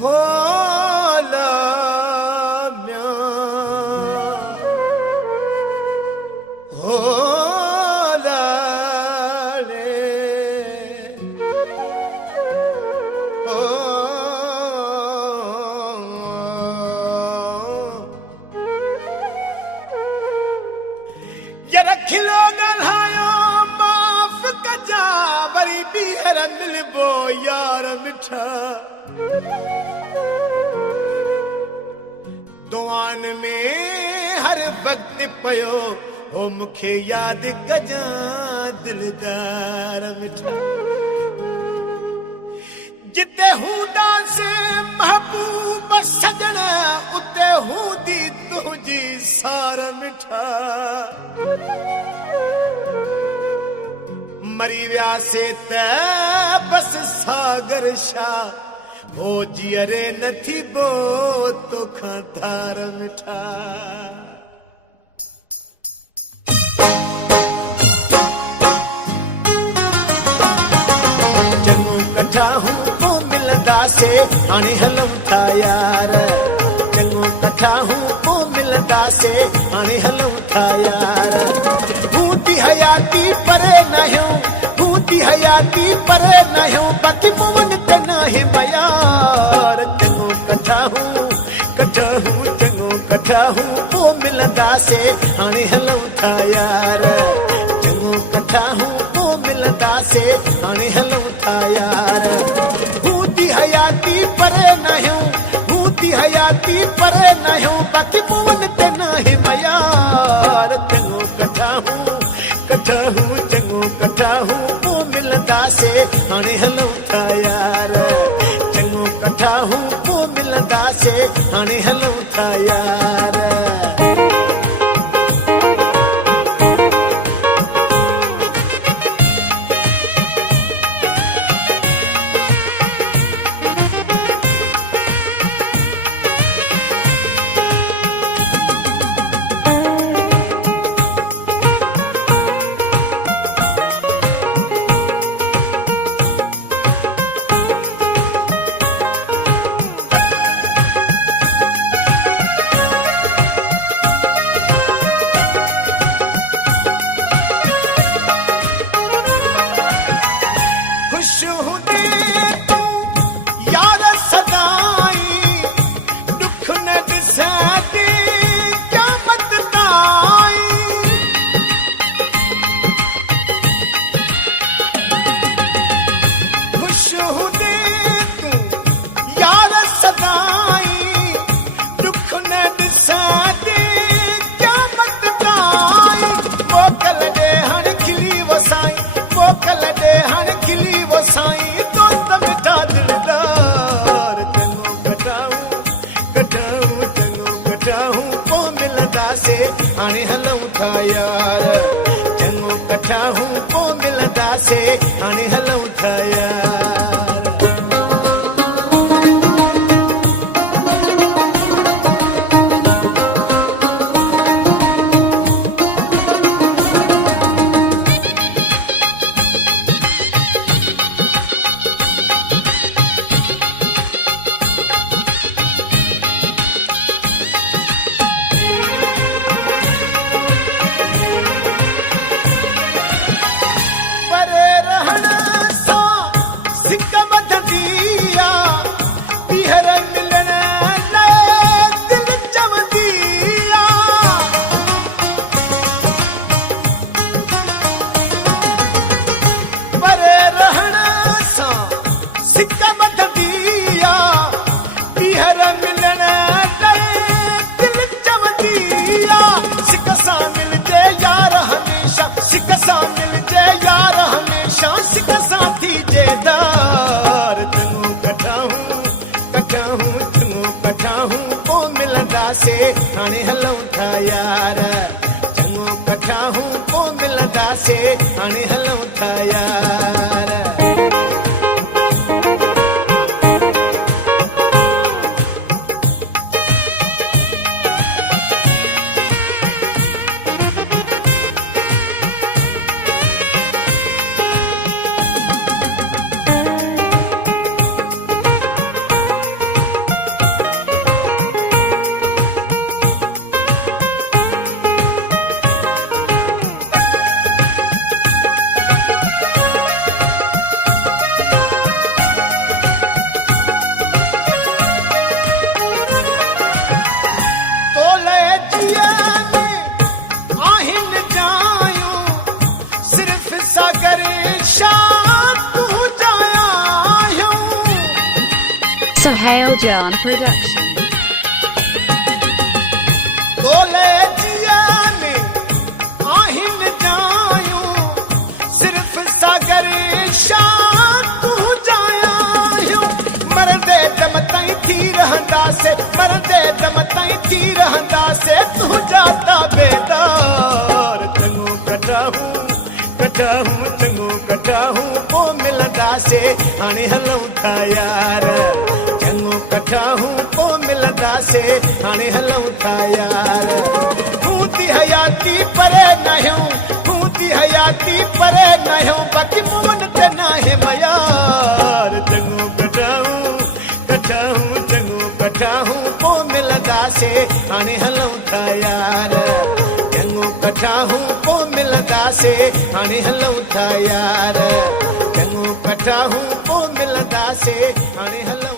होला म्या होला ले हो ये रखिलो गल्हायो माफ कजा वरी बीहर मिलबो यार मिठा दुआन में हर वक्त पयो हो मुखे याद कजा दिलदार मिठा जिते हूंदा से महबूब सजण उते हूंदी तुझी सार मिठा मरी व्यासे त बस सागर शाह हो जियरे नथी बो तोखा धार मिठा चङो कठा हूं तो मिलंदा से हाणे हलूं था यार चङो कठा हूं तो मिलंदा से हाणे हलूं था यार हूंदी हयाती परे नहियो हूंदी हयाती परे नहियो बाक़ी मोहन ते नाहे मयार चङो कठा हूं चङो कठा हूं तो मिलंदा से हाणे हलूं था यार चङो कठा हूं तो मिलंदा से हाणे हलूं था यार हूंदी हयाती परे नहियो हूंदी हयाती परे नहियो बाक़ी मोहन ते नाहे मयार चङो कठा हूं चङो कठा हूं तो मिलंदा से हाणे हलूं था यार चङो कठा हूं तो मिलंदा से हाणे हलूं था यार हाणे हलूं था यार चङो कठा हूं को मिलंदा से हाणे हलूं था यार से हाणे हलूं था यार चङो कठा हूं को मिलंदा से हाणे हलूं था यार Hale John Production. तोले जियाने आहिन जायूं सिर्फ सागर शान तू जायूं मरदे दम ताईं थी रहंदा से मरदे दम ताईं थी रहंदा से तू जाता बेदार चङो कढाहूं चङो कढाहूं पोइ मिलंदासे हाणे हलूं था यार चङो कढाहूं पोइ मिलंदासे हाणे हलूं था यार तूं थी हयाती परे नहियूं तूं थी हयाती परे नहियूं बाक़ी मोहन ते नाहे मयार चङो कढाहूं चङो कढाहूं पोइ मिलंदासे हाणे हलूं था यार चङो कढाहूं पोइ मिलंदासे हाणे हलूं था यार चङो कढाहूं पोइ मिलंदासे हाणे हलूं